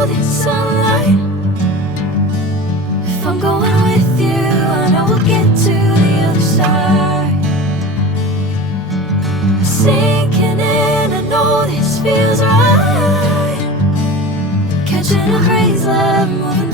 know this sunlight. If I'm going with you, I know we'll get to the other side. Sinking in, I know this feels right. Catching a breeze, love, moving